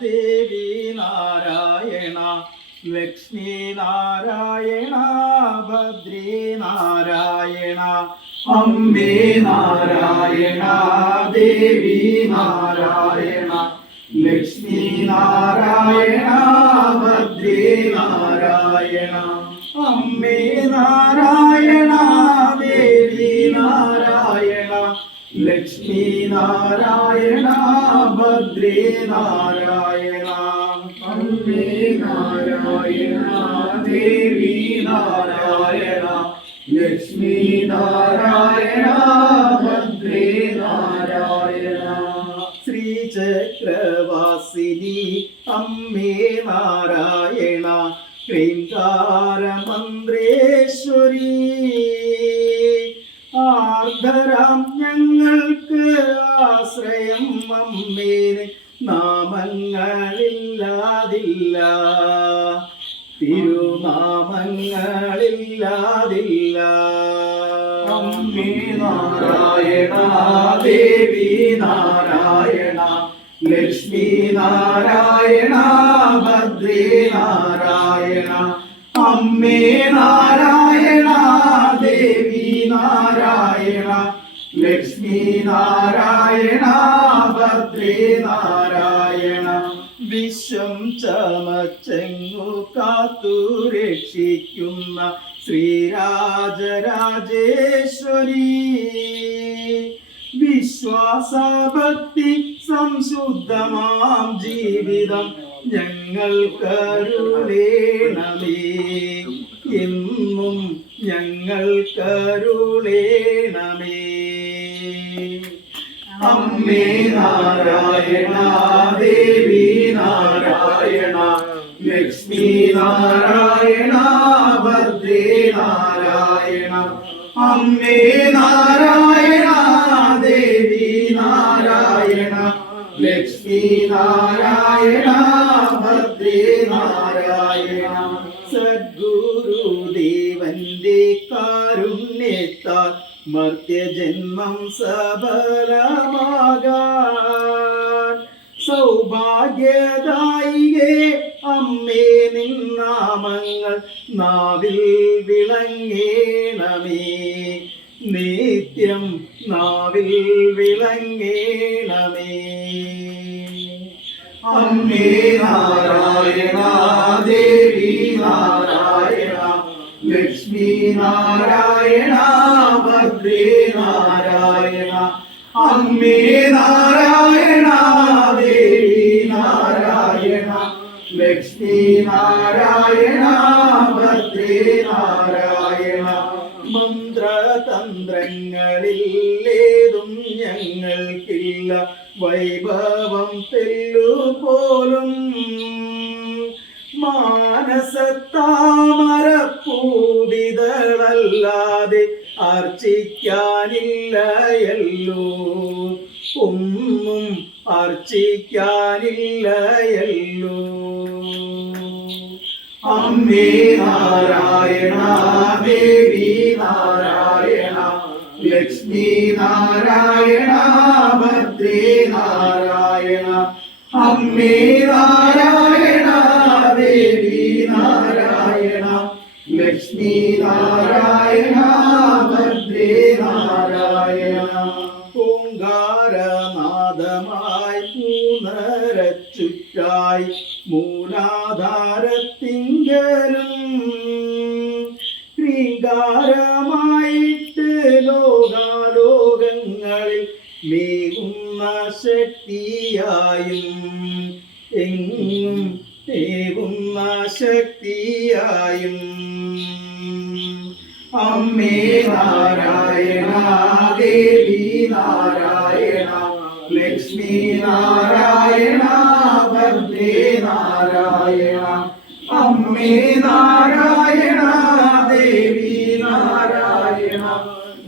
ദേവി നാരായണ ലക്ഷ്മി നാരായണ ഭദ്രേ നാരായണ അംബേ നാരായണ ദേവി നാരായണ ലക്ഷ്മി നാരായണ ഭദ്രേ നാരായണ അംബേ നാരായണ ദേവി നാരായണ ലക്ഷ്മി നാരായണ ഭദ്രേ നാരായണ അംബേ നാരായണ ദേവി നാരായണ ലക്ഷ്മി നാരായണ ഭദ്രേ നാരായണ ശ്രീചക്രവാസിനി അമ്മേ നാരായണ ക്രീംകാരമന്ത്രേശ്വരി ആർദ്രം ഞങ്ങൾക്ക് ആശ്രയം അമ്മേന് നാമങ്ങളില്ലാതില്ല തിരുനാമങ്ങളില്ലാതില്ല അമ്മേ നാരായണ ദേവി നാരായണ ലക്ഷ്മി നാരായണ ഭദ്രേ നാരായണ അമ്മേ നാരായണ ദേവി നാരായണ ലക്ഷ്മി നാരായണ ഭദ്രേ നാരായണ വിശ്വം ചമച്ചെങ്ങു കാത്തു രക്ഷിക്കുന്ന ശ്രീരാജരാജേശ്വരി വിശ്വാസഭക്തി സംശുദ്ധമാം ജീവിതം ഞങ്ങൾക്കരുളേണമേ എന്നും ഞങ്ങൾക്കരുളേണമേ അമ്മേ നാരായണ ദേവി നാരായണ ലക്ഷ്മി നാരായണ ഭദ്രേ നാരായണ അമ്മേ നാരായണ ദേവി നാരായണ ലക്ഷ്മി നാരായണ ഭദ്രേ നാരായണ സദ്ഗുരുദേവന്റെ കാരുണ്യത്താൽ മർത്യജന്മം സഫലമാകാൻ സൗഭാഗ്യദായികേ അമ്മേ നിന്നാമങ്ങൾ നാവിൽ വിളങ്ങേണമേ നിത്യം നാവിൽ വിളങ്ങേണമേ അമ്മേ നാരായണ ദേവി നാരായണ ലക്ഷ്മി നാരായണ ഭദ്രേ നാരായണ അമ്മേ നാരായണ ദേവി നാരായണ ലക്ഷ്മി നാരായണ ഭദ്രേ നാരായണ മന്ത്രതന്ത്രങ്ങളിലേതും ഞങ്ങൾക്കില്ല വൈഭവം തെല്ലുപോലും മാനസത്താമരപ്പൂവിതളല്ലാതെ അർച്ചിക്കാനില്ലയല്ലോ ഒന്നും അർച്ചിക്കാനില്ലയല്ലോ അമ്മേ നാരായണ ദേവി നാരായണ ലക്ഷ്മി നാരായണ ഭദ്രേ നാരായണ അമ്മേ നാരായണ ദേവി നാരായണ ലക്ഷ്മി നാരായണ ഭദ്രേ നാരായണ ഓംകാരനാദമായി പൂനരച്ചുറ്റായി മൂലാധാരത്തിങ്കലും ശ്രീകാരമായിട്ട് ലോകാലോകങ്ങളിൽ മേകുന്ന ശക്തിയായും എങ്ങും മേകുന്ന ശക്തിയായും അമ്മേ നാരായണ ദേവി നാരായണ ലക്ഷ്മി നാരായണ ഭദ്രേ നാരായണ അമ്മേ നാരായണ ദേവി നാരായണ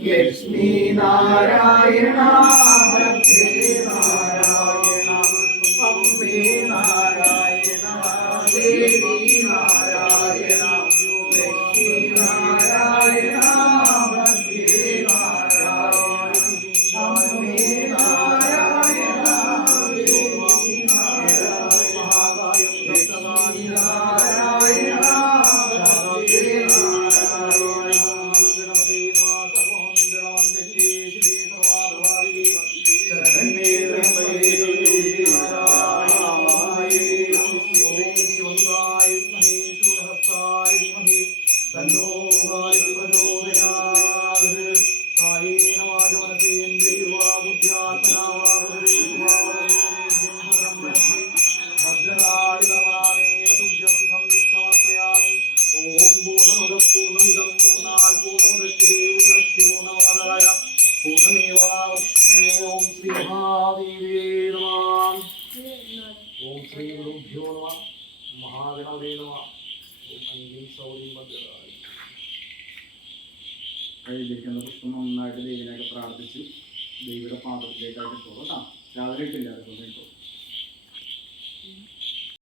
ലക്ഷ്മി നാരായണ ഭദ്രേ നാരായണ അമ്മേ നാരായണ ദേവി നാരായണ ലക്ഷ്മി നാരായണ ഭദ്രേ നാരായണ അമ്മേ നാരായണ ദേവി ദേവിയുടെ പാദത്തിലേക്കായിട്ട് ഇട്ടോളൂ കേട്ടോ. രാവിലെ ഇട്ടില്ല കേട്ടോ.